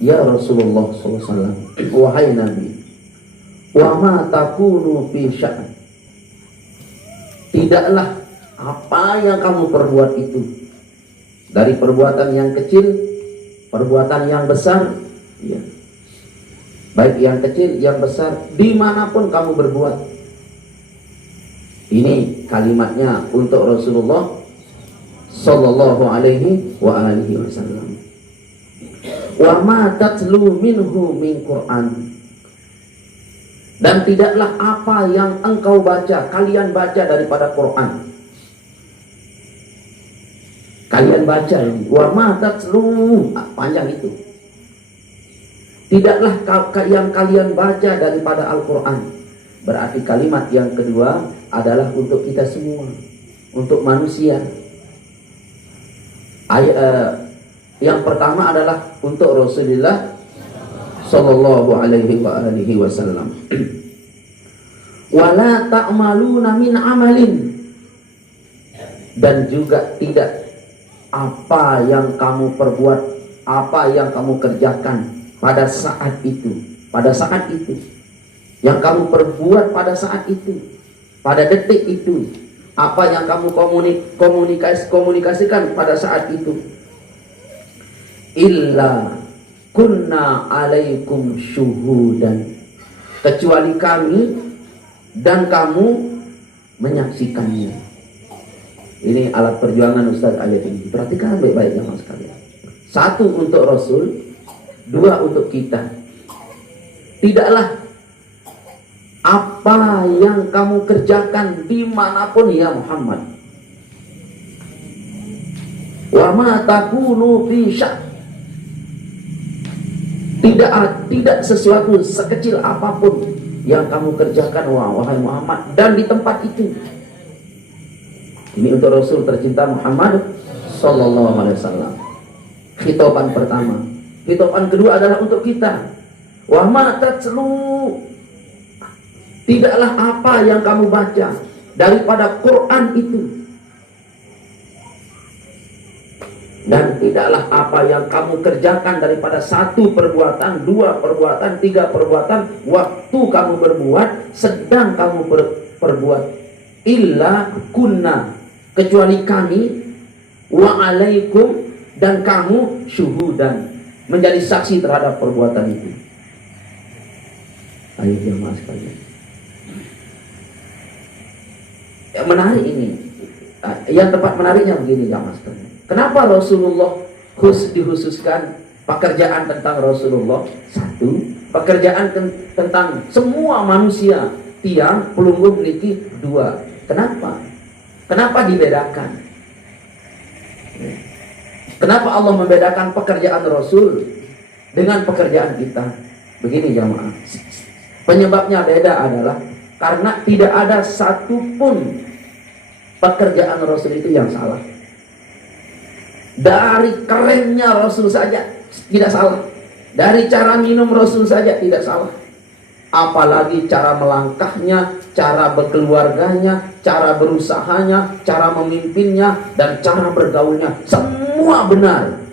Ya Rasulullah SAW, wahai Nabi, wa ma takunu fi sya'n, tidaklah apa yang kamu perbuat itu, dari perbuatan yang kecil, perbuatan yang besar, ya, baik yang kecil, yang besar, dimanapun kamu berbuat. Ini kalimatnya untuk Rasulullah Sallallahu alaihi wa alihi wasallam. Wa ma tatlu minhu min Qur'an, dan tidaklah apa yang engkau baca, kalian baca daripada Quran. Kalian baca ini, wa ma tatlu, panjang itu. Tidaklah yang kalian baca daripada Al-Quran. Berarti kalimat yang kedua adalah untuk kita semua, untuk manusia. Yang pertama adalah untuk Rasulullah Sallallahu alaihi wa alihi wasallam. Wala ta'maluna min amalin, dan juga tidak apa yang kamu perbuat, apa yang kamu kerjakan pada saat itu, yang kamu perbuat pada saat itu, pada detik itu, apa yang kamu komunikasikan pada saat itu, illa kunna alaikum syuhudan, kecuali kami dan kamu menyaksikannya. Ini alat perjuangan Ustaz ayat ini. Perhatikan baik-baik jemaah sekalian. Satu untuk Rasul, dua untuk kita. Tidaklah apa yang kamu kerjakan dimanapun ya Muhammad, wa ma takunu fi sya'n, tidak sesuatu sekecil apapun yang kamu kerjakan wahai Muhammad, dan di tempat itu. Ini untuk Rasul tercinta Muhammad Sallallahu alaihi wasallam. Khitaban pertama. Khitaban kedua adalah untuk kita. Wa ma tatlu, tidaklah apa yang kamu baca daripada Quran itu, dan tidaklah apa yang kamu kerjakan daripada satu perbuatan, dua perbuatan, tiga perbuatan, waktu kamu berbuat, sedang kamu berbuat, illa kunna, kecuali kami, wa alaikum, dan kamu syuhudan, menjadi saksi terhadap perbuatan itu. Ayo jemaah sekalian. Yang menarik ini, yang tempat menariknya begini jemaah sekalian. Kenapa Rasulullah dikhususkan pekerjaan tentang Rasulullah? Satu, pekerjaan tentang semua manusia, tiang pelunggu memiliki dua. Kenapa? Kenapa dibedakan? Kenapa Allah membedakan pekerjaan Rasul dengan pekerjaan kita? Begini jamaah, penyebabnya beda adalah karena tidak ada satupun pekerjaan Rasul itu yang salah. Dari kerennya Rasul saja tidak salah, dari cara minum Rasul saja tidak salah, apalagi cara melangkahnya, cara berkeluarganya, cara berusahanya, cara memimpinnya, dan cara bergaulnya, semua benar.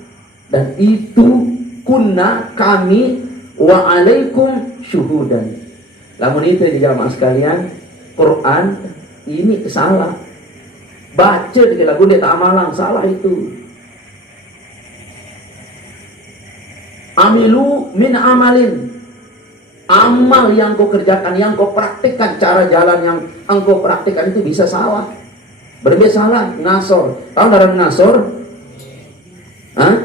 Dan itu kunna, kami, wa alaikum syuhudan. Namun itu di jamaah sekalian, Quran ini salah. Baca di lagu dia tak amalang, salah itu. Amilu min amalin, amal yang kau kerjakan, yang kau praktikkan, cara jalan yang engkau praktikkan itu bisa salah. Berbeda salah. Ngasor, tahu darah ngasor? Hah?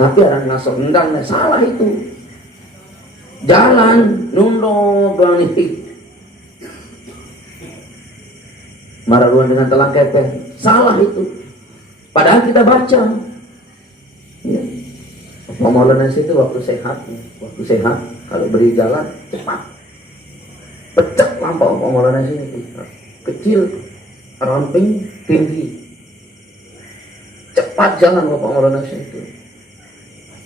Nabi orang ngasor, endang, salah itu. Jalan nundo banitik, maraluan dengan telang kepeh, salah itu. Padahal kita baca. Ya. Maulana itu waktu sehat, kalau beri jalan cepat, pecah lampau. Maulana itu kecil, ramping, tinggi, cepat jalan Bapak Maulana itu.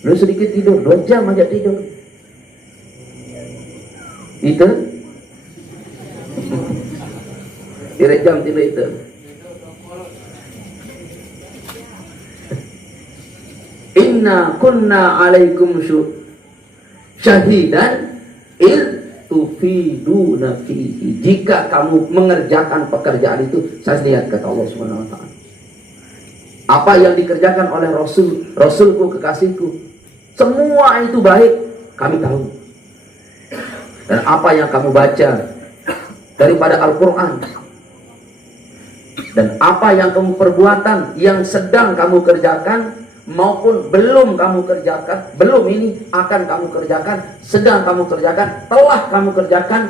Lu sedikit tidur, 2 jam aja tidur. Itu direjam tidur itu. inna kunna alaikum syahidan il tufiduna fihi. Jika kamu mengerjakan pekerjaan itu, saya lihat, kata Allah Subhanahu wa taala. Apa yang dikerjakan oleh Rasulku, kekasihku, semua itu baik, kami tahu. Dan apa yang kamu baca daripada Al-Quran, dan apa yang kamu perbuatan, yang sedang kamu kerjakan maupun belum kamu kerjakan, belum ini akan kamu kerjakan, sedang kamu kerjakan, telah kamu kerjakan,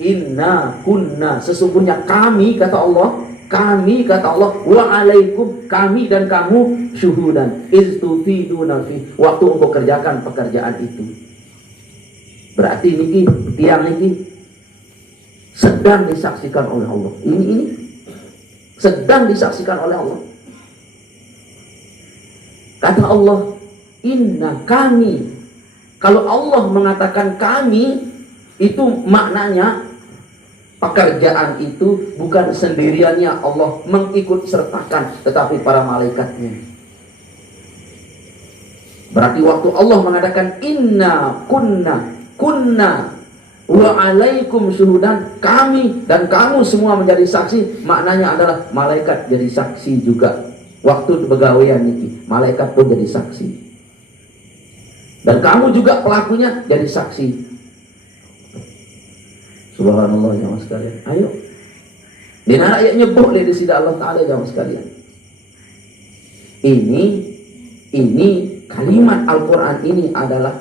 inna kunna, sesungguhnya kami, kata Allah, kami, kata Allah, wa alaikum, kami dan kamu, syuhudan istufiduna fi, waktu engkau kerjakan pekerjaan itu. Berarti niki tiang niki sedang disaksikan oleh Allah. Ini sedang disaksikan oleh Allah. Kata Allah, inna kami. Kalau Allah mengatakan kami, itu maknanya pekerjaan itu bukan sendiriannya Allah mengikut sertakan, tetapi para malaikatnya. Berarti waktu Allah mengatakan inna kunna wa alaikum syuhudan, kami dan kamu semua menjadi saksi, maknanya adalah malaikat jadi saksi juga. Waktu pegawaian ini, malaikat pun jadi saksi. Dan kamu juga pelakunya jadi saksi. Subhanallah jamaah sekalian. Ayo. Dina ayat nyebut di sida Allah Ta'ala jamaah sekalian. Ini kalimat Al-Quran ini adalah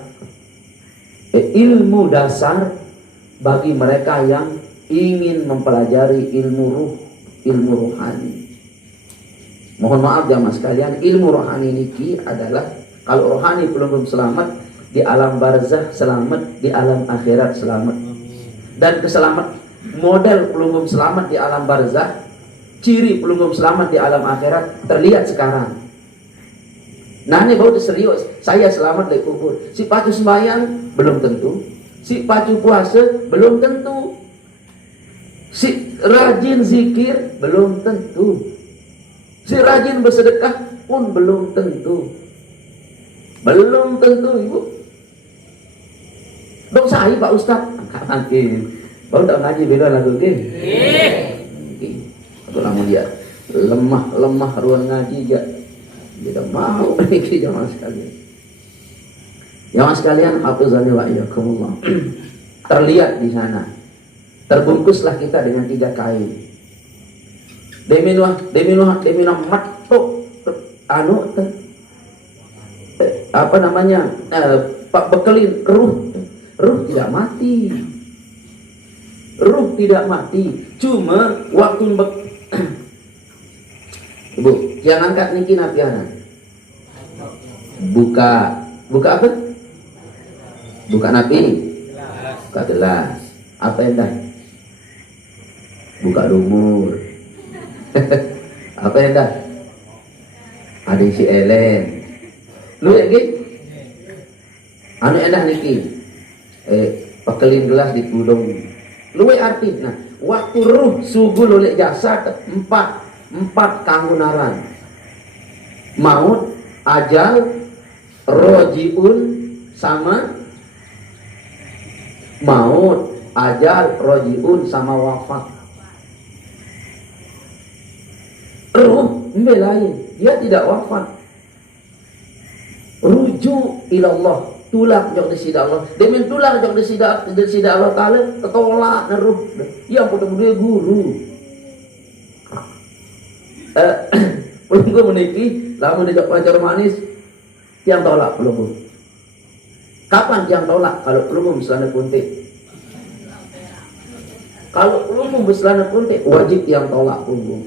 ilmu dasar bagi mereka yang ingin mempelajari ilmu ruh, ilmu rohani. Mohon maaf jamaah sekalian, ilmu rohani niki adalah, kalau rohani belum selamat, di alam barzah selamat, di alam akhirat selamat. Dan keselamat model belum selamat di alam barzah, ciri belum selamat di alam akhirat terlihat sekarang. Nah ini baru serius, saya selamat dari kubur. Si pacu sembahyang belum tentu, si pacu puasa belum tentu, si rajin zikir belum tentu, si rajin bersedekah pun belum tentu. Belum tentu ibu. Dok saya Pak Ustaz, angkat baru tak ngaji beda lagu ke? Aku lama dia lemah ruang ngaji gak? Tidak mau ini jamaah sekalian. Jamaah sekalian, hafizani wa iyyakumullah. Terlihat di sana. Terbungkuslah kita dengan 3 kain. Deminuh matuk anu apa namanya? Pak bekelin ruh tidak mati. Ruh tidak mati. Cuma waktu Ibu, yang angkat niki napiana. Buka apa? Buka napi. Buka gelas. Apa yang dah? Buka lumur. Apa yang dah? Ada si Ellen. Lu ya gitu? Anu enak niki. Pekelin gelas di kudung. Lu arti. Nah, waktu ruh sugul oleh jasad empat kanggunaran, maut, ajal, rojiun, sama maut, ajal, rojiun, sama wafat. Ruh lain, dia tidak wafat. Rujuk ilallah, tulak jauh di sida Allah. Demen tulak jauh di sida Allah Ta'ala, ketolak neruh. Yang mudah-mudahan guru. Gue meniki, lalu dijak pelajar manis, tiang tolak pelumum. Kapan tiang tolak? Kalau pelumum selana kuntik. Kalau pelumum berselana kuntik, wajib tiang tolak pelumum.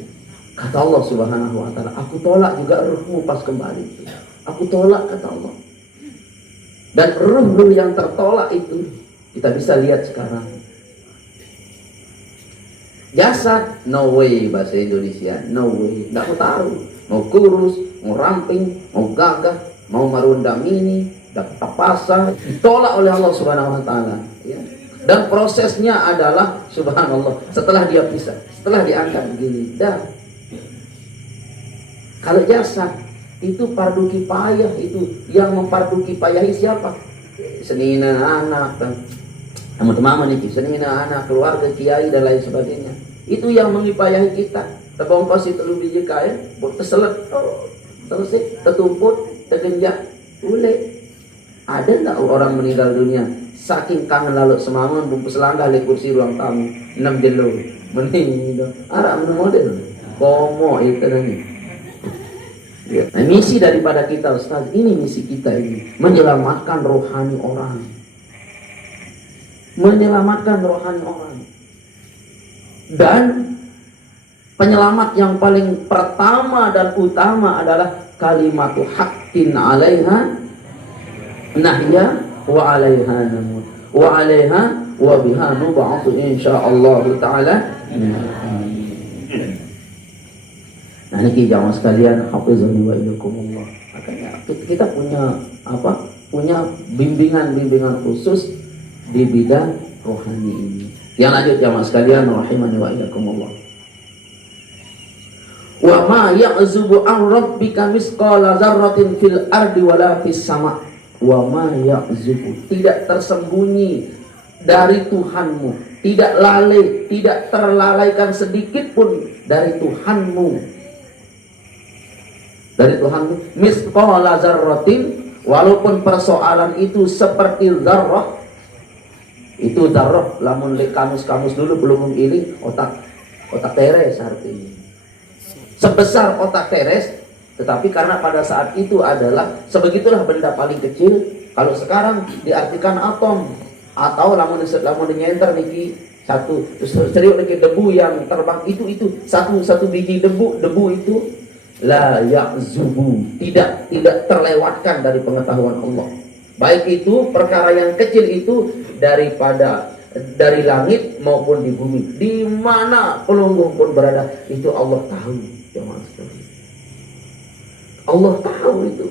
Kata Allah Subhanahu wa Ta'ala, aku tolak juga ruhmu pas kembali. Aku tolak, kata Allah. Dan ruh-ruh yang tertolak itu kita bisa lihat sekarang. Jasad, no way bahasa Indonesia, no way, nggak mau taruh, mau kurus, mau ramping, mau gagah, mau marunda mini, dapat apa, ditolak oleh Allah Subhanahu Wa Taala. Ya. Dan prosesnya adalah Subhanallah, setelah dia pisah, setelah diangkat begini, dah. Kalau jasad, Itu fardu kifayah. Itu yang memfardu kifayahi siapa? Senina anak dan teman-teman nih, senina anak, keluarga, kiai dan lain sebagainya. Itu yang mengifayahi kita. Terbongkos itu lu biji kain, buat terselet, selesai, tertumput, tergenjak, boleh. Ada nggak orang meninggal dunia saking kangen lalu semamun bungkus langkah di kursi ruang tamu 6 jelo meninggal arah model komo itu nih. Ya. Nah, misi daripada kita Ustaz, ini misi kita ini menyelamatkan rohani orang, menyelamatkan rohani orang. Dan penyelamat yang paling pertama dan utama adalah kalimatu haqqin 'alaiha nahya wa 'alaiha namut wa 'alaiha wa biha nub'atu insyaallah taala. Nah ini jamaah sekalian, hafizani wa iyyakumullah. Makanya kita punya apa? Punya bimbingan khusus di bidang rohani ini. Yang lanjut jamaah sekalian, rahimani wa iyyakumullah. Wa ma ya'zubu an rabbika misqala dzarratin fil ardi wala fis sama'. Wa ma ya'zubu, tidak tersembunyi dari Tuhanmu, tidak lalai, tidak terlalaikan sedikit pun dari Tuhanmu. Dari Tuhanmu, misqala dzarratin, walaupun persoalan itu seperti zarrah. Itu zarrah, lamun le kamus dulu belum ini otak teres artinya. Sebesar otak teres, tetapi karena pada saat itu adalah sebegitulah benda paling kecil. Kalau sekarang diartikan atom, atau lamun nyenter niki satu serius niki debu yang terbang itu satu biji debu itu la ya'zubu, tidak terlewatkan dari pengetahuan Allah. Baik itu perkara yang kecil itu dari langit maupun di bumi, di mana pelungguh pun berada, itu Allah tahu. Jemaah sekalian, Allah tahu itu.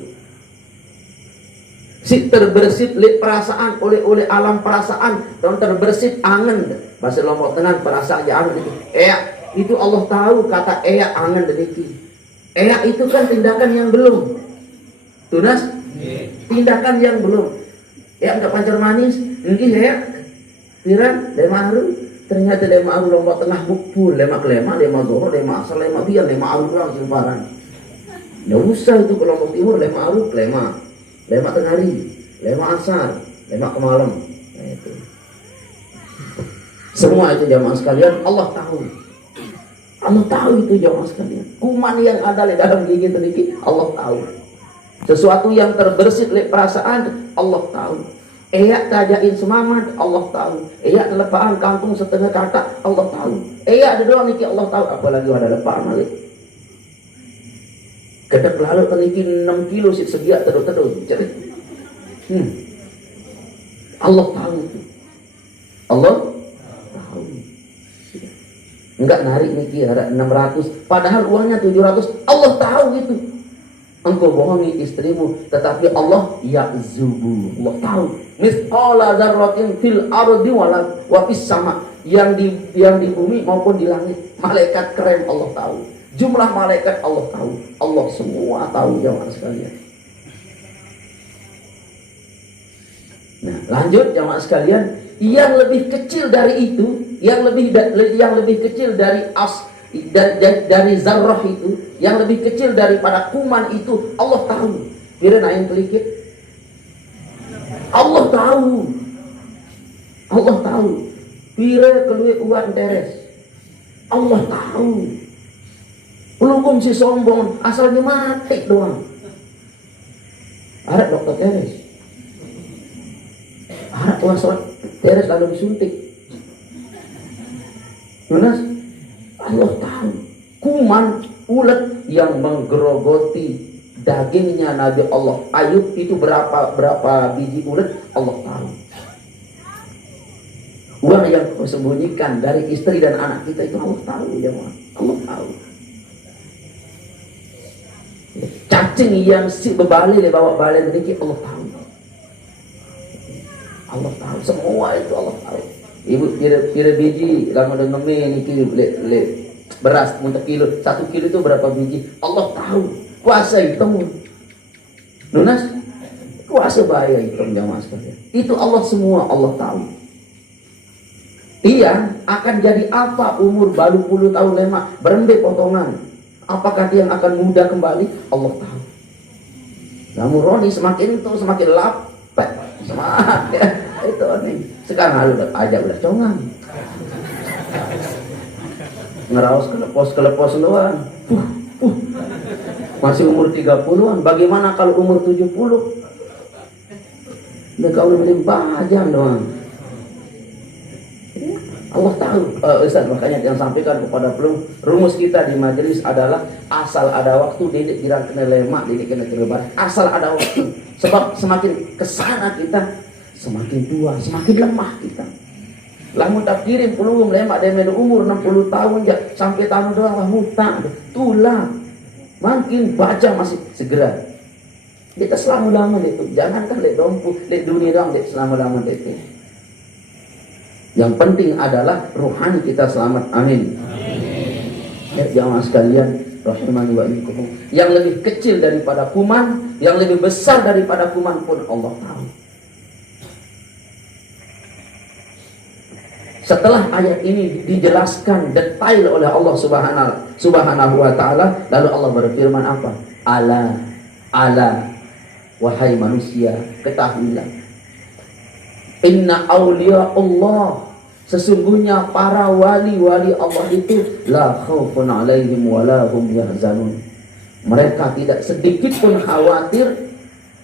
Si terbersit oleh perasaan, oleh alam perasaan, dan terbersit angen. Bahasa Lombok Tengah perasaan ya angen itu. Itu Allah tahu, kata angen dedeki. Itu kan tindakan yang belum. Tunas? Tindakan yang belum. Enggak pancar manis, mungkin piran, lemaru. Ternyata lemaru Lombok Tengah bukpul, lemak zohor, lemak asal, lemak biar, lemak aru simparan. Nggak usah itu ke Lombok Timur, lemaru, lemak tengari, lemak asar, lemak kemalam. Nah itu. Semua itu jamaah sekalian, Allah tahu. Allah tahu itu jamaah sekalian. Kuman yang ada di dalam gigi sedikit, Allah tahu. Sesuatu yang terbersit oleh perasaan, Allah tahu. Tajain semamat, Allah tahu. Telepaan kampung setengah kata, Allah tahu. Ada doang niki, Allah tahu. Apalagi ada lepaan malik. Kedek lalu teniki 6 kilo segiak terus. Allah tahu itu. Allah tahu. Enggak narik niki harga 600, padahal uangnya 700. Allah tahu itu. Engkau bohongi istrimu, tetapi Allah ya'zubu. Allah tahu. Misqala dzarratin fil ardi wa fis sama. Yang di bumi maupun di langit. Malaikat keren Allah tahu. Jumlah malaikat Allah tahu. Allah semua tahu jamaah sekalian. Nah, lanjut jamaah sekalian, yang lebih kecil dari itu, yang lebih kecil dari dari zarrah itu, yang lebih kecil daripada kuman itu, Allah tahu. Kira naik kelikit. Allah tahu. Allah tahu. Pira keluar uang teres. Allah tahu. Pelungkum si sombong asalnya mati doang. Ada dokter teres. Ada uang teres lalu disuntik. Benar? Allah tahu. Kuman ulet yang menggerogoti dagingnya Nabi Allah Ayub itu berapa biji ulet, Allah tahu. Uang yang kau sembunyikan dari istri dan anak kita itu Allah tahu ya, Allah tahu. Cacing yang si bebali bawa balik sedikit, Allah tahu. Allah tahu semua itu, Allah tahu. Ibu kira biji lama dengan niki beras untuk kilo, 1 kilo itu berapa biji, Allah tahu. Kuasa hitam. Lunas, kuasa bahaya hitam jamaah sekalian. Itu Allah semua, Allah tahu. Ia akan jadi apa umur baru puluh tahun lemak, berembe potongan. Apakah dia akan muda kembali? Allah tahu. Namun Roni semakin itu semakin lapet, semakin itu nih. Sekarang udah aja udah congang. Ngeraos kelepos doang. Masih umur 30-an. Bagaimana kalau umur 70? Udah kau udah bajang doang. Allah tahu. Ustaz, makanya yang sampaikan kepada pelung, rumus kita di majelis adalah asal ada waktu didik kira kena lemak, didik kena kerebat. Asal ada waktu. Sebab semakin kesana kita, semakin tua, semakin lemah kita. Lamun tak kirim pelung lemak dari umur 60 tahun ya sampai tahun doang lah hutang, tulang. Makin baca masih segera. Kita selama-lama itu, jangankan lihat dompu, lihat dunia doang, lihat selama-lama itu. Yang penting adalah rohani kita selamat. Amin. Ya jamaah sekalian, rahimani wa iyyakum. Yang lebih kecil daripada kuman, yang lebih besar daripada kuman pun Allah tahu. Setelah ayat ini dijelaskan detail oleh Allah Subhanahu wa taala, lalu Allah berfirman apa? Ala wahai manusia, ketahuilah. Inna awliya Allah, sesungguhnya para wali-wali Allah itu la khaufun alaihim wa la hum yahzanun. Mereka tidak sedikit pun khawatir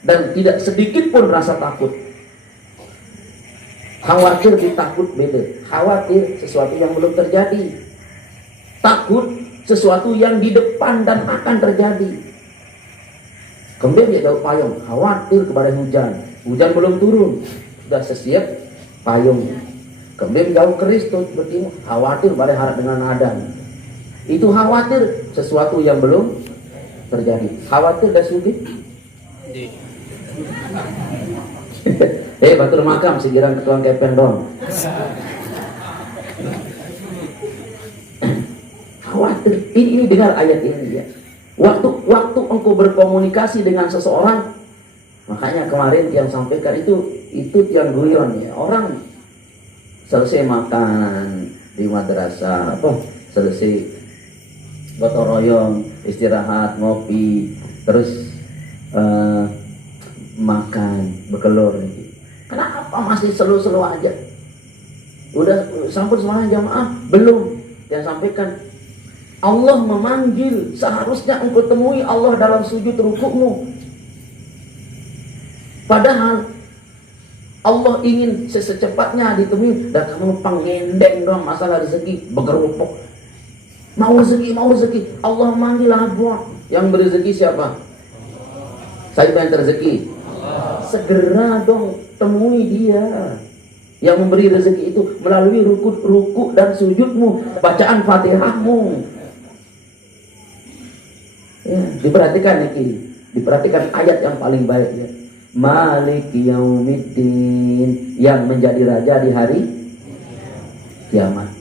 dan tidak sedikit pun rasa takut. Khawatir ditakut beda. Khawatir sesuatu yang belum terjadi. Takut sesuatu yang di depan dan akan terjadi. Kemudian dia jauh payung, khawatir kepada hujan. Hujan belum turun, sudah sesiap payung. Kemudian jauh keris tuh bertimur, khawatir pada harap dengan adan. Itu khawatir sesuatu yang belum terjadi. Khawatir dah sugi. Batur makam segiran ketuang kepen dong. Khawatir. Ini dengar ayat ini ya. Waktu engkau berkomunikasi dengan seseorang, makanya kemarin yang sampaikan itu yang guyon ya. Orang selesai makan di madrasah, selesai gotong royong, istirahat, ngopi, terus makan, berkelur. Kenapa masih selu-selu aja? Udah sampun semuanya jamaah? Belum. Yang sampaikan, Allah memanggil, seharusnya engkau temui Allah dalam sujud rukukmu. Padahal Allah ingin secepatnya ditemui, dan kamu pengendeng dong masalah rezeki, bergerupuk. Mau rezeki. Allah manggil abang. Yang berezeki siapa? Saya yang rezeki. Segera dong temui dia. Yang memberi rezeki itu melalui ruku dan sujudmu, bacaan Fatihahmu. Ya, diperhatikan nih, diperhatikan ayat yang paling baik ya. Malik yaumiddin, yang menjadi raja di hari kiamat.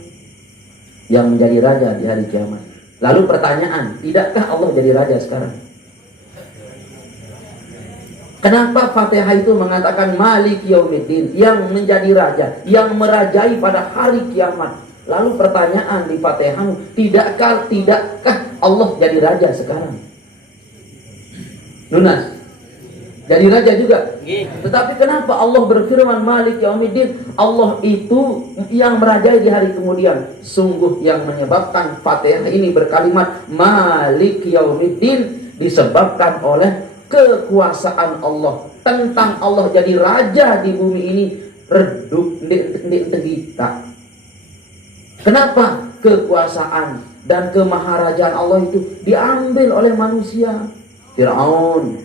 Yang menjadi raja di hari kiamat. Lalu pertanyaan, tidakkah Allah jadi raja sekarang? Kenapa Fatihah itu mengatakan Malik yaumiddin, yang menjadi raja, yang merajai pada hari kiamat? Lalu pertanyaan di Fatihah, tidakkah Allah jadi raja sekarang? Lunas. Jadi raja juga. Tetapi kenapa Allah berfirman Malik yaumiddin? Allah itu yang merajai di hari kemudian. Sungguh yang menyebabkan Fatihah ini berkalimat Malik yaumiddin disebabkan oleh kekuasaan Allah. Tentang Allah jadi raja di bumi ini redup di kita. Kenapa kekuasaan dan kemaharajaan Allah itu diambil oleh manusia? Fir'aun,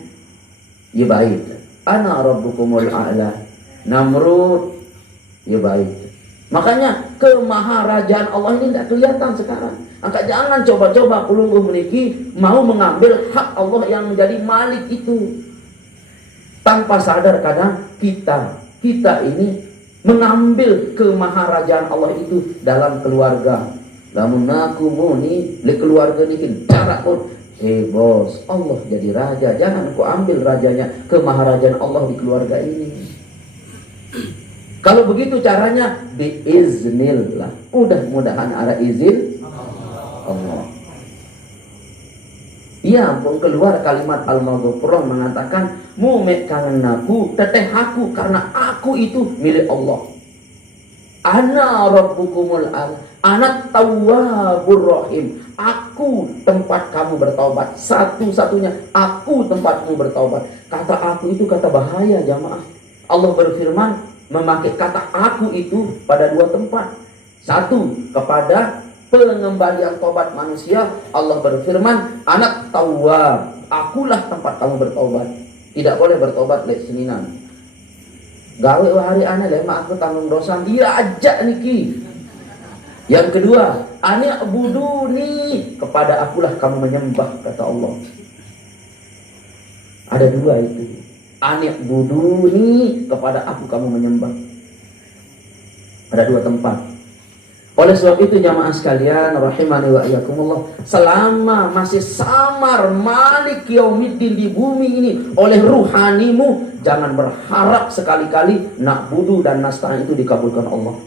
ya baik, ana rabbukumul a'la. Namrud, ya baik. Makanya kemaharajaan Allah ini tidak kelihatan sekarang. Maka jangan coba-coba pelungguh meniki mau mengambil hak Allah yang menjadi Malik itu. Tanpa sadar kadang kita ini mengambil kemaharajaan Allah itu dalam keluarga. Lamun aku muni le keluarga niki jarak pun Bos, Allah jadi raja, jangan kau ambil rajanya, kemaharajaan Allah di keluarga ini. Kalau begitu caranya, biiznillah. Mudah-mudahan ada izin Allah. Ia pun keluar kalimat Al-Maghfurun mengatakan, mumek kangen aku, teteh aku, karena aku itu milik Allah. Ana rabbukumul anak tawwabur rahim. Aku tempat kamu bertaubat. Satu-satunya aku tempatmu bertaubat. Kata aku itu kata bahaya, jamaah. Allah berfirman memakai kata aku itu pada dua tempat. Satu, kepada pengembalian tobat manusia. Allah berfirman, anak tawwab, akulah tempat kamu bertaubat. Tidak boleh bertobat lek seninan. Gawe hari ana lemah aku tanggung dosa, dia ajak niki. Yang kedua, anak buduni, kepada akulah kamu menyembah, kata Allah. Ada dua itu. Anak buduni, kepada aku kamu menyembah. Ada dua tempat. Oleh sebab itu jamaah sekalian rahimani wa iyyakumullah, selama masih samar Malik Yaumiddin di bumi ini oleh ruhanimu, jangan berharap sekali-kali na'budu dan nasta'in itu dikabulkan Allah.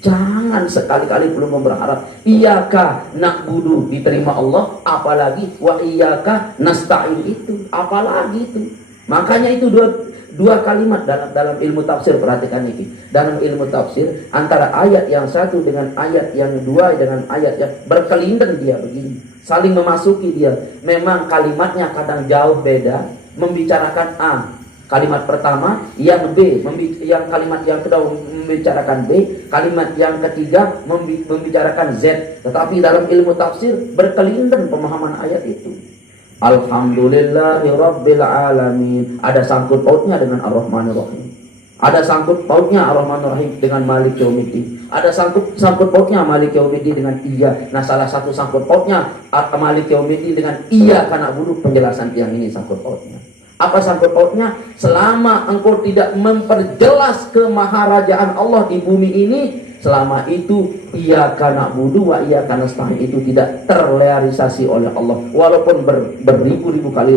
Jangan sekali-kali belum berharap iyyaka na'budu diterima Allah, apalagi wa iyyaka nasta'in itu, apalagi itu. Makanya itu dua kalimat dalam ilmu tafsir, perhatikan ini. Dalam ilmu tafsir antara ayat yang satu dengan ayat yang dua dengan ayat yang berkelindan dia begini, saling memasuki dia. Memang kalimatnya kadang jauh beda, membicarakan A kalimat pertama, yang B, yang kalimat yang kedua membicarakan B, kalimat yang ketiga membicarakan Z. Tetapi dalam ilmu tafsir berkelindan pemahaman ayat itu. Alhamdulillahi Rabbil Alamin. Ada sangkut pautnya dengan Ar-Rahmanir Rahim. Ada sangkut pautnya Ar-Rahmanir Rahim dengan Malik Yaumiddin. Ada sangkut pautnya Malik Yaumiddin dengan iya. Nah, salah satu sangkut pautnya Malik Yaumiddin dengan iya karena bulu penjelasan yang ini sangkut pautnya. Apa sangkut pautnya? Selama engkau tidak memperjelas kemaharajaan Allah di bumi ini, selama itu iyyaka na'budu wa iyyaka nasta'in itu tidak terrealisasi oleh Allah, walaupun beribu-ribu kali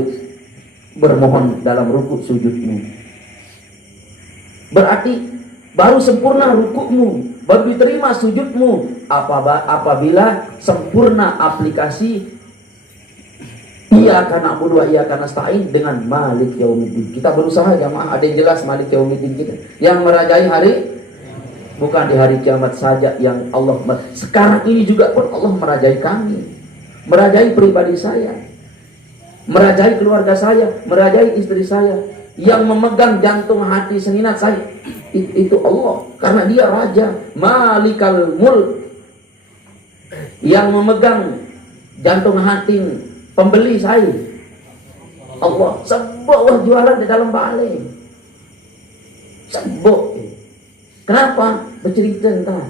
bermohon dalam rukuk sujudmu. Berarti baru sempurna rukukmu, baru diterima sujudmu apabila sempurna aplikasi iyyaka na'budu wa iyyaka nasta'in dengan Malik Yaumiddin. Kita berusaha jamaah, ada yang jelas Malik Yaumiddin kita yang merajai hari. Bukan di hari kiamat saja yang Allah, sekarang ini juga pun Allah merajai kami, merajai pribadi saya, merajai keluarga saya, merajai istri saya. Yang memegang jantung hati seninat saya itu Allah, karena dia raja Malikal Mulk. Yang memegang jantung hati pembeli saya Allah. Sebuah jualan di dalam balai, sebuah. Kenapa? Bercerita entah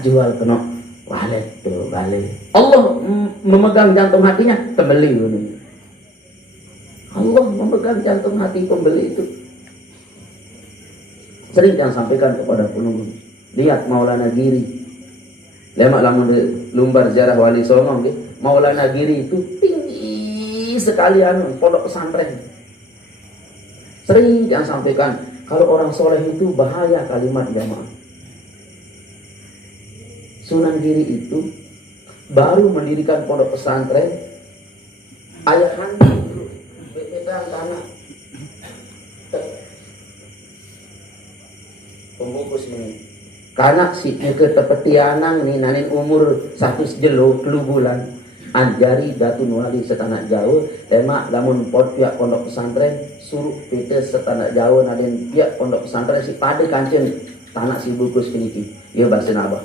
jual kena walet tuh balik. Allah memegang jantung hatinya pembeli ini. Allah memegang jantung hati pembeli itu. Sering yang sampaikan kepada penunggu. Lihat Maulana Giri. Lemak lamun lumbar ziarah Wali Songo nggih. Maulana Giri itu tinggi sekali pondok pesantren. Sering yang sampaikan, kalau orang soleh itu bahaya kalimat jamaah. Sunan Giri itu baru mendirikan pondok pesantren, ayahan betetan tanah pembungkus ini. Karena si ke tepeti anang nih nanin umur 1 jelo 2 bulan. Anjari Datun Wali setanak jauh, tema lamun pihak pondok pesantren suruh kita setanak jauh naden pihak pondok pesantren si pade kancen tanah si bungkus kiniki. Ya bahasa Nabah.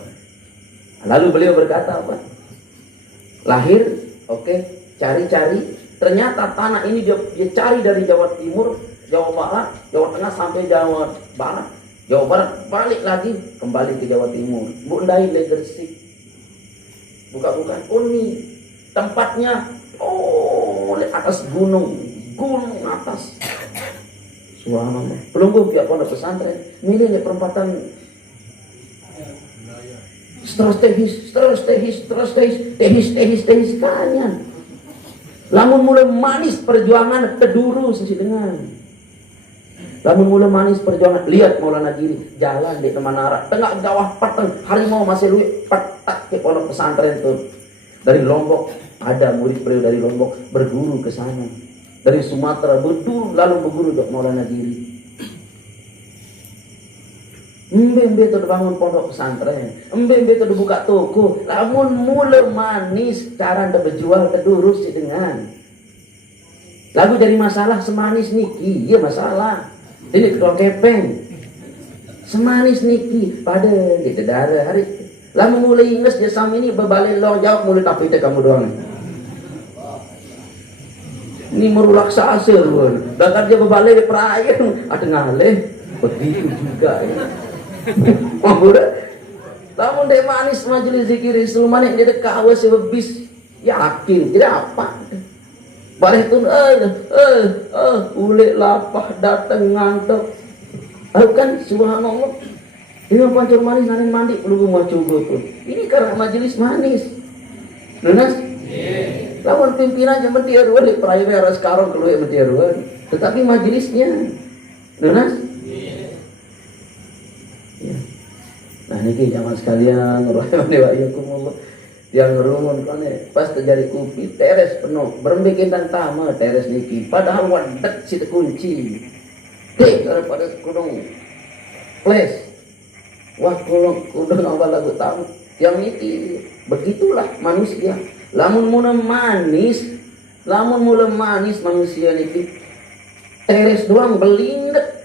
Lalu beliau berkata apa? Lahir, oke, cari-cari, ternyata tanah ini dia cari dari Jawa Timur, Jawa Barat, Jawa Tengah sampai Jawa Barat, Jawa Barat, balik lagi kembali ke Jawa Timur. Bundai Gresik. Buka-bukaan, oh nih tempatnya, atas gunung atas. Subhanallah. Pelunggu pihak pondok pesantren, milih perempatan tehis kalian. Lamun mulai manis perjuangan keduru sisi dengan. Lamun mulai manis perjuangan, lihat Maulana Giri jalan di Temanara, tengah gawah pateng, harimau masih luwih petak ke pondok pesantren tuh. Dari Lombok ada murid beliau dari Lombok berguru ke sana. Dari Sumatera berguru lalu berguru dok Maulana Giri. Embe tuh bangun pondok pesantren, embe tuh buka toko. Lamun mulai manis cara anda berjual kedurus sih dengan. Lagu jadi masalah semanis niki, iya masalah. Ini kedua kepeng semanis niki pada di darah hari lama mulai inges dia sama ini berbalik lo jawab mulai tapi itu kamu doang ini merulak sasir pun bahkan dia berbalik di perayaan ada ngaleh begitu juga ya. Lamun dia manis majelis zikir Rasul manik dia kawas sebis yakin tidak apa balik tuh ulik lapah datang ngantuk. Kan subhanallah. Ini pancur manis nanen mandi belum mau coba pun. Ini karena majelis manis. Lunas? Lawan pimpinannya mentiaruan di perayaan sekarang keluar mentiaruan. Tetapi majelisnya lunas? Ya. Nah ini jamaah sekalian rahimani wa iyyakumullah. Yang rumun kan pas terjadi kopi teres penuh berembikin dan tama teres niki padahal wadah si kunci dek daripada kudung flash wah kudung awal lagu tamu yang niki begitulah manusia lamun mula manis manusia niki teres doang belindet.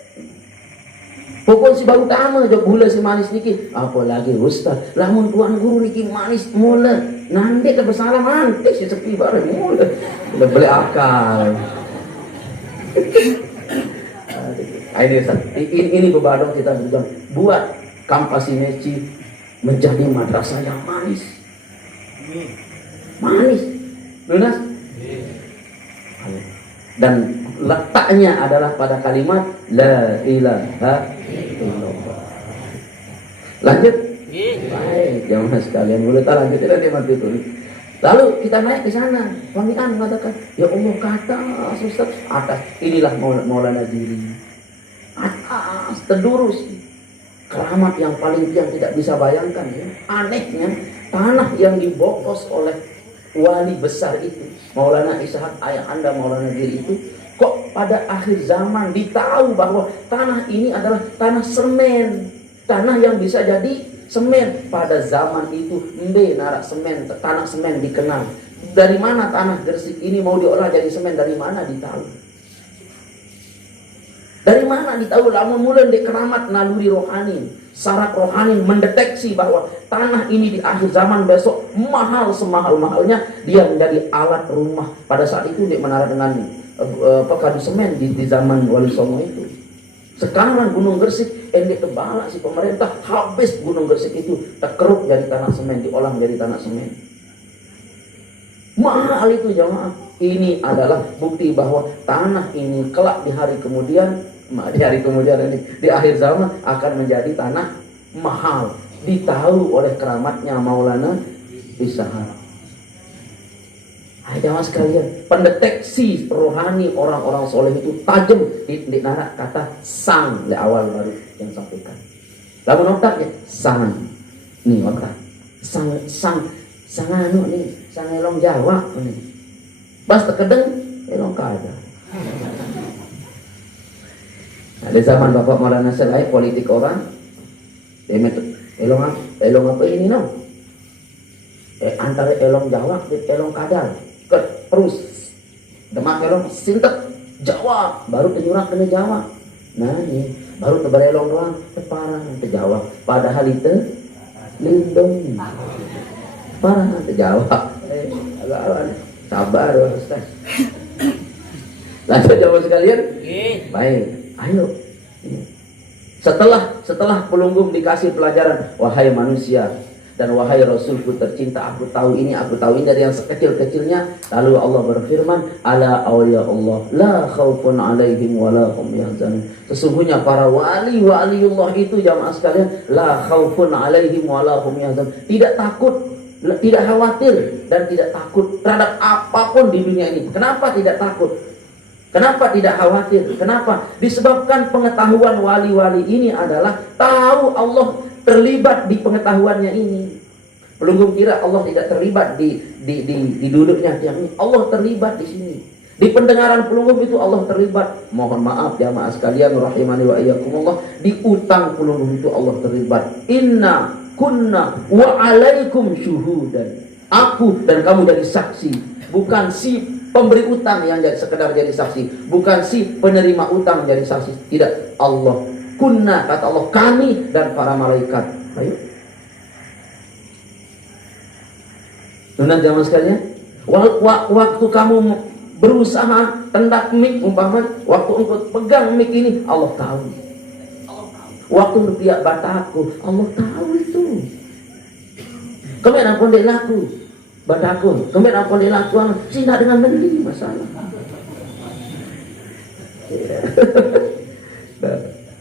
Pokok si baru tama aja gula si manis niki, apalagi ustaz. Lamun tuan guru niki manis mula, nanti ke bersalah mantik si sepi bareng mula. Udah beli akal. Ini berbadong kita berjuang buat kampus Sineci menjadi madrasah yang manis. Manis, lunas. Dan letaknya adalah pada kalimat la ilaha illallah. Lanjut. Baik, jamaah sekalian boleh tak lanjut tidak dia itu. Lalu kita naik ke sana. Pamitan mengatakan, ya Allah kata Ustaz atas inilah Maulana Giri. Atas terdurus. Keramat yang paling yang tidak bisa bayangkan ya. Anehnya tanah yang dibokos oleh wali besar itu Maulana Ishaq ayah anda Maulana Giri itu kok pada akhir zaman ditahu bahwa tanah ini adalah tanah semen, tanah yang bisa jadi semen. Pada zaman itu narak semen, tanah semen dikenal. Dari mana tanah Gresik ini mau diolah jadi semen, dari mana ditahu? Dari mana ditahu? Lamun mulai di keramat naluri rohani, syarat rohani mendeteksi bahwa tanah ini di akhir zaman besok mahal semahal-mahalnya dia menjadi alat rumah. Pada saat itu dia menara dengan pekadu semen di zaman Wali Songo itu. Sekarang Gunung Gresik endek kebala si pemerintah habis Gunung Gresik itu terkeruk jadi tanah semen, diolah menjadi tanah semen. Mahal itu jamaah. Ini adalah bukti bahwa tanah ini kelak di hari kemudian ini di akhir zaman akan menjadi tanah mahal. Ditahu oleh keramatnya Maulana Ishaq. Jamaah sekalian, pendeteksi rohani orang-orang soleh itu tajam di narak kata sang di awal baru yang sampaikan. Lalu notaknya sang, nih notak sang anu nih, sang elong Jawa nih. Pas terkedeng elong kada. Nah, di zaman Bapak Maulana Selai politik orang, elong apa ini no? Antara elong Jawa dan elong kadal. Terus Demak elong sintek Jawa baru penyurak kena Jawa. Nah ini baru tebarelong doang parah ke Jawa. Padahal itu lindung parah ke Jawa. Agak sabar Ustaz. Lanjut jawab sekalian. Baik, ayo. Setelah pelunggum dikasih pelajaran, wahai manusia, Dan wahai Rasulku tercinta, aku tahu ini dari yang sekecil-kecilnya. Lalu Allah berfirman, ala awliya Allah la khaufun alaihim wa la hum yahzanun. Sesungguhnya para waliullah itu jamaah sekalian, la khaufun alaihim wa la hum yahzanun. Tidak takut, tidak khawatir dan tidak takut terhadap apapun di dunia ini. Kenapa tidak takut? Kenapa tidak khawatir? Kenapa? Disebabkan pengetahuan wali-wali ini adalah tahu Allah terlibat di pengetahuannya ini. Pelunggung kira Allah tidak terlibat di duduknya tiang ini. Allah terlibat di sini. Di pendengaran pelunggung itu Allah terlibat. Mohon maaf jamaah sekalian rahimani wa iyyakumullah, di utang pelunggung itu Allah terlibat. Inna kunna wa alaikum syuhudan. Aku dan kamu jadi saksi, bukan si pemberi utang yang sekedar jadi saksi, bukan si penerima utang jadi saksi. Tidak, Allah kunna, kata Allah, kami dan para malaikat. Ayo. Nuna jamaah sekalian, waktu kamu berusaha tendak mic umpama, waktu engkau pegang mic ini, Allah tahu. Waktu bertiak bataku, Allah tahu itu. Kemudian apa dia laku? Bataku. Kemudian apa dia laku? Cina dengan beli masalah.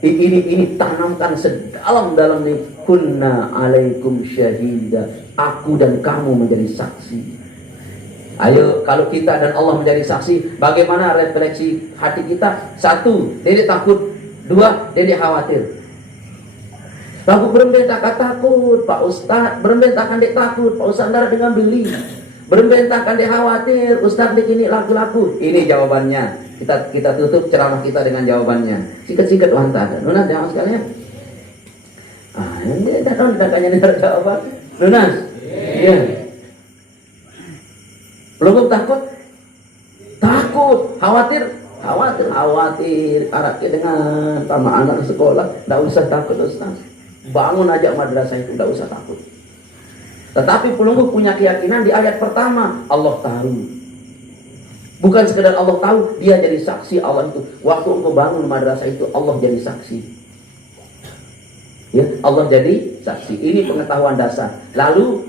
Ini tanamkan sedalam-dalam nih. Kunna alaikum syahida. Aku dan kamu menjadi saksi. Ayo, kalau kita dan Allah menjadi saksi, bagaimana refleksi hati kita? Satu, dia takut. Dua, dia khawatir. Aku berembentakan takut, Pak Ustaz. Berembentakan dia takut, Pak Ustaz darah dengan beli. Berembentakan dia khawatir, Ustaz begini laku-laku. Ini jawabannya. Kita tutup ceramah kita dengan jawabannya. Sikat-sikat wantah. Nunas jangan sekalian. Ini tidak tahu ditanya jawaban. Nunas. Iya. Belum takut? Takut, khawatir. Araknya dengan sama anak sekolah, tidak usah takut Ustaz. Bangun aja madrasah itu, tidak usah takut. Tetapi pelunggu punya keyakinan di ayat pertama, Allah tahu. Bukan sekedar Allah tahu, dia jadi saksi Allah itu. Waktu engkau bangun madrasah itu, Allah jadi saksi. Ya, Allah jadi saksi. Ini pengetahuan dasar. Lalu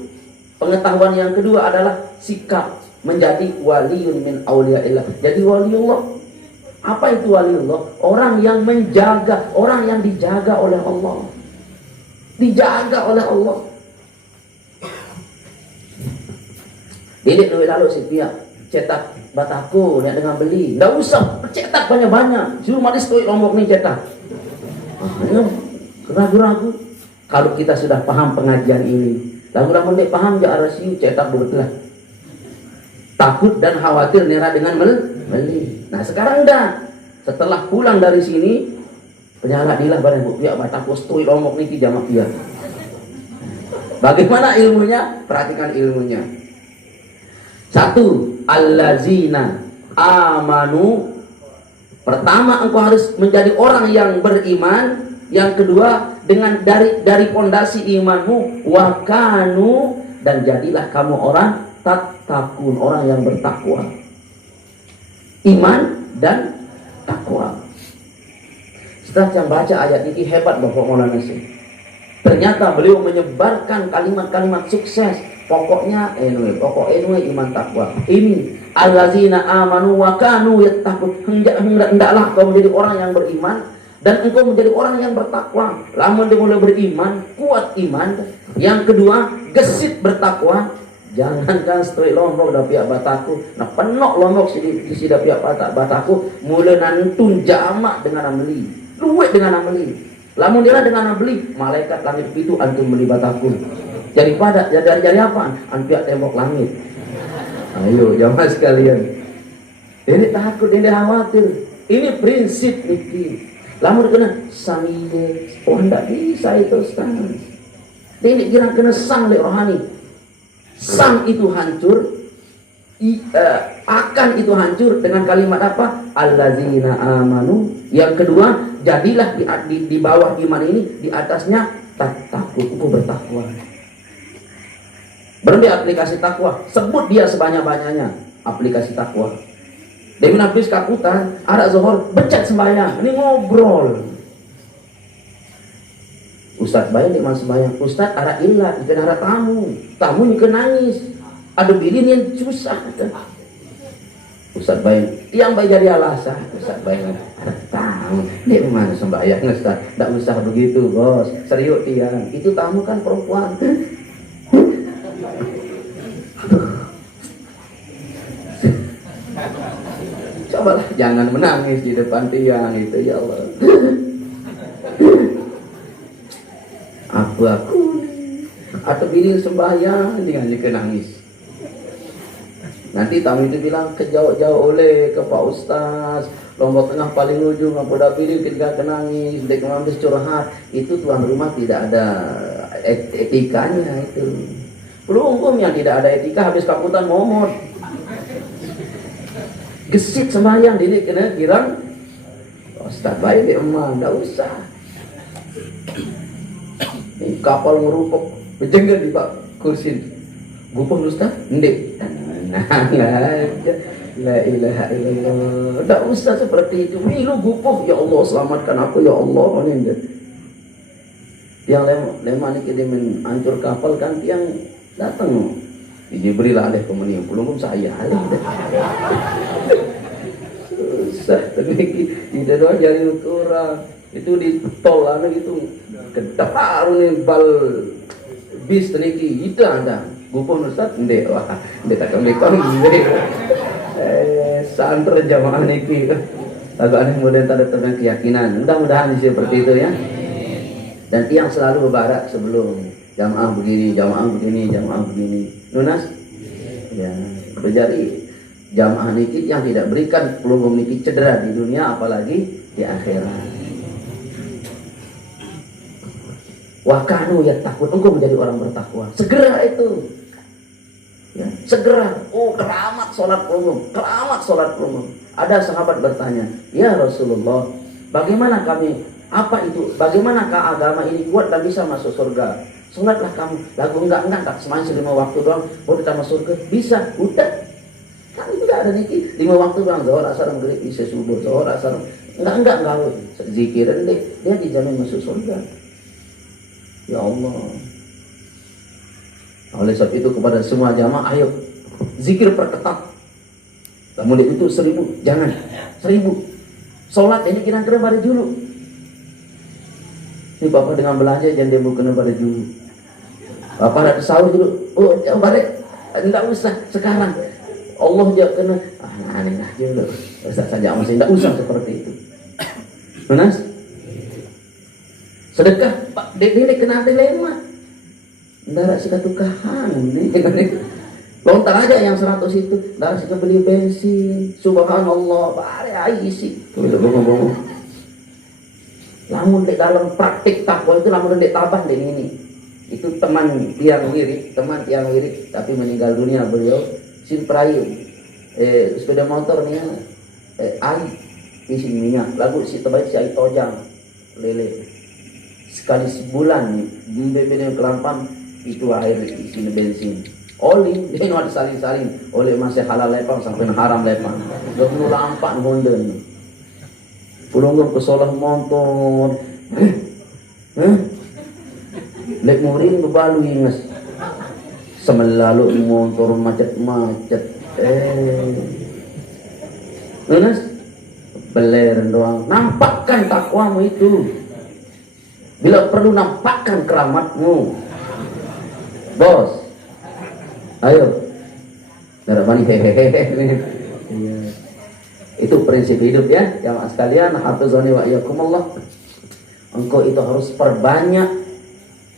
pengetahuan yang kedua adalah sikap menjadi waliun min auliyaillah. Jadi waliullah. Apa itu waliullah? Orang yang menjaga, orang yang dijaga oleh Allah. Dijaga oleh Allah. Didik duit lalu si pihak cetak bataku niat dengan beli. Nggak usah cetak banyak-banyak. Suruh malis tuh lombok nih cetak. Ragu-ragu. Kalau kita sudah paham pengajian ini, lagu-lagu dia paham ya arasiu cetak betul. Takut dan khawatir nira dengan beli. Nah sekarang dah. Setelah pulang dari sini, penyala dilah barang bu pihak bataku tuh lombok nih jamak dia. Bagaimana ilmunya? Perhatikan ilmunya. Satu, allazina amanu. Pertama, engkau harus menjadi orang yang beriman. Yang kedua, dengan dari pondasi imanmu, wakanu, dan jadilah kamu orang tattaqun, orang yang bertakwa. Iman dan takwa. Setelah saya baca ayat ini hebat Bapak Maulana Syekh. Ternyata beliau menyebarkan kalimat-kalimat sukses. Pokoknya iman takwa. Ini allazina amanu wa kanu yattaqun. Hendaklah kau menjadi orang yang beriman dan engkau menjadi orang yang bertakwa. Lamun dia mulai beriman, kuat iman. Yang kedua, gesit bertakwa. Jangankan setoi lombok dah pihak bataku. Nah penok lombok si dah pihak bataku mulai nantun jamak dengan ameli. Luwek dengan ameli. Lamun dia dengan beli, malaikat langit itu antum beli bataku. Jadi dari apa? Antum tembok langit. Ayo jamaah sekalian. Ini takut, ini khawatir. Ini prinsip ini. Lamun kena samiye, tidak bisa itu sekarang. Ini kira kena sang le rohani. Sang itu hancur, akan itu hancur dengan kalimat apa? Allazina amanu. Yang kedua, jadilah di bawah iman ini, di atasnya takut, engkau bertakwa. Berarti aplikasi takwa, sebut dia sebanyak-banyaknya aplikasi takwa. Dia menapis kakutan, ada zuhur, becet sembahyang, ini ngobrol. Ustaz baik di mas sembahyang, Ustaz arah ilah, bukan arah tamu ini nangis, ada bilin yang susah. Ustaz baik, yang baik jadi alasan, Ustaz baik ada tamu, ini mana sembahyang Ustaz, tidak usah begitu bos, serius tiang, itu tamu kan perempuan. Cobalah jangan menangis di depan tiang itu, ya Allah. Aku atau bilin sembahyang dengan nangis. Nanti tamu itu bilang ke jauh-jauh oleh ke Pak Ustaz, Lombok Tengah paling ujung, apa dah pilih ketika kenangis, dia kemampuan curhat. Itu tuan rumah tidak ada etikanya itu. Pelungkum yang tidak ada etika habis kaputan momot. Gesit sembahyang dini kena girang. Ustaz baik di emak, tidak usah. Ini kapal ngerupok, berjengkel di Pak kursi. Gupeng Ustaz, ndek. Nah, la ilaha illallah. Tak usah seperti itu. Lu gupoh, ya Allah selamatkan aku ya Allah. Yang lemah ni kita menghancur kapal kan yang datang. Diberilah oleh kemudian belum saya. Susah tapi tidak doa jari orang itu di tol ada itu kedapar ni bal bis teniki itu ada. Gupon Ustaz, ndek wah, ndek tak kembekon ndek. Santri jamaah niki. Agak aneh model tanda tanda keyakinan. Mudah-mudahan seperti itu ya. Dan tiang selalu berbarak sebelum jamaah begini, jamaah begini, jamaah begini. Lunas? Ya, berjari jamaah niki yang tidak berikan pelunggung niki cedera di dunia apalagi di akhirat. Wakanu ya takut, engkau menjadi orang bertakwa. Segera itu, ya, segera. Oh keramat sholat pelunggung, keramat sholat pelunggung. Ada sahabat bertanya, ya Rasulullah, bagaimana kami? Apa itu? Bagaimanakah agama ini kuat dan bisa masuk surga? Sholatlah kamu. Lagu enggak semuanya 5 waktu doang. Boleh kita masuk surga? Bisa, udah. Kan itu tidak ada niki 5 waktu doang. Zuhur, asar, maghrib, isya, subuh. Zuhur, asar, enggak. Zikiran deh, dia dijamin masuk surga. Ya Allah. Oleh sebab itu kepada semua jamaah, ayo zikir perketat. Kemudian itu 1000, jangan 1000. Sholat ini kira-kira pada dulu. Ini bapak dengan belanja jangan dia bukan pada dulu. Bapak ada sahur dulu. Oh, jangan balik. Tidak usah sekarang. Allah dia kena. Aneh aja dulu. Ustaz saja masih tidak usah seperti itu. Benar? Sedekah, Pak, dek kena dilema. Darah sudah tukahan. Lontar aja yang 100 itu. Darah sudah beli bensin. Subhanallah. Bare isi. Bongong. Lamun dek dalam praktik takwa itu lamun dek tabah dek ini. Itu teman yang wirid, tapi meninggal dunia beliau Sinprayu. Sepeda motor nih air isi minyak. Lagu si terbaik si air tojang lele. Sekali sebulan BBM kelampan itu air isi bensin. Oli, ini ada salin-salin. Oleh masih halal lepang sampai haram lepang. Betul lampak ngonden. Pulunggung ke solah motor. Lek murid bebalu ingas. Semelalu motor macet-macet. Ingas beler doang. Nampakkan takwamu itu. Bila perlu nampakkan keramatmu. Bos. Ayo. Darabani hehehe. Itu prinsip hidup ya, jamaah sekalian. Hafizani wa iyyakumullah. Engkau itu harus perbanyak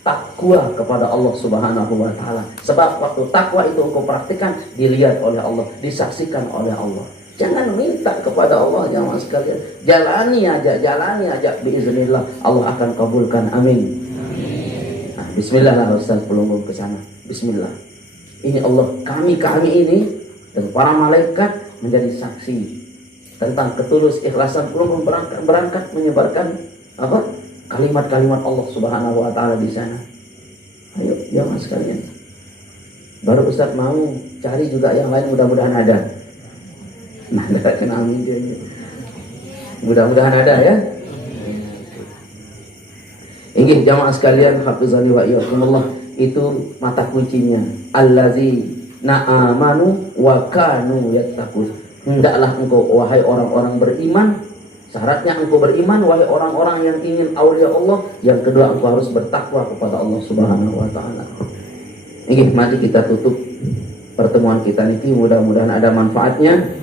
takwa kepada Allah Subhanahu wa taala. Sebab waktu takwa itu engkau praktikkan, dilihat oleh Allah, disaksikan oleh Allah. Jangan minta kepada Allah jamaah sekalian. Jalani aja biiznillah Allah akan kabulkan. Amin. Nah, bismillah lah Ustaz belum ke sana. Bismillah. Ini Allah, kami ini dan para malaikat menjadi saksi tentang ketulus ikhlasan belum berangkat menyebarkan apa? Kalimat-kalimat Allah Subhanahu wa taala di sana. Ayo jamaah sekalian. Baru Ustaz mau cari juga yang lain, mudah-mudahan ada. Nah, amin dia. Mudah-mudahan ada ya. Inggih jamaah sekalian, hafizani wa iyyakumullah, itu mata kuncinya. Allazina amanu wa kanu yattaqun. Hendaklah engkau wahai orang-orang beriman, syaratnya engkau beriman wahai orang-orang yang ingin aulia Allah, yang kedua engkau harus bertakwa kepada Allah Subhanahu wa taala. Inggih, mari kita tutup pertemuan kita ini, mudah-mudahan ada manfaatnya.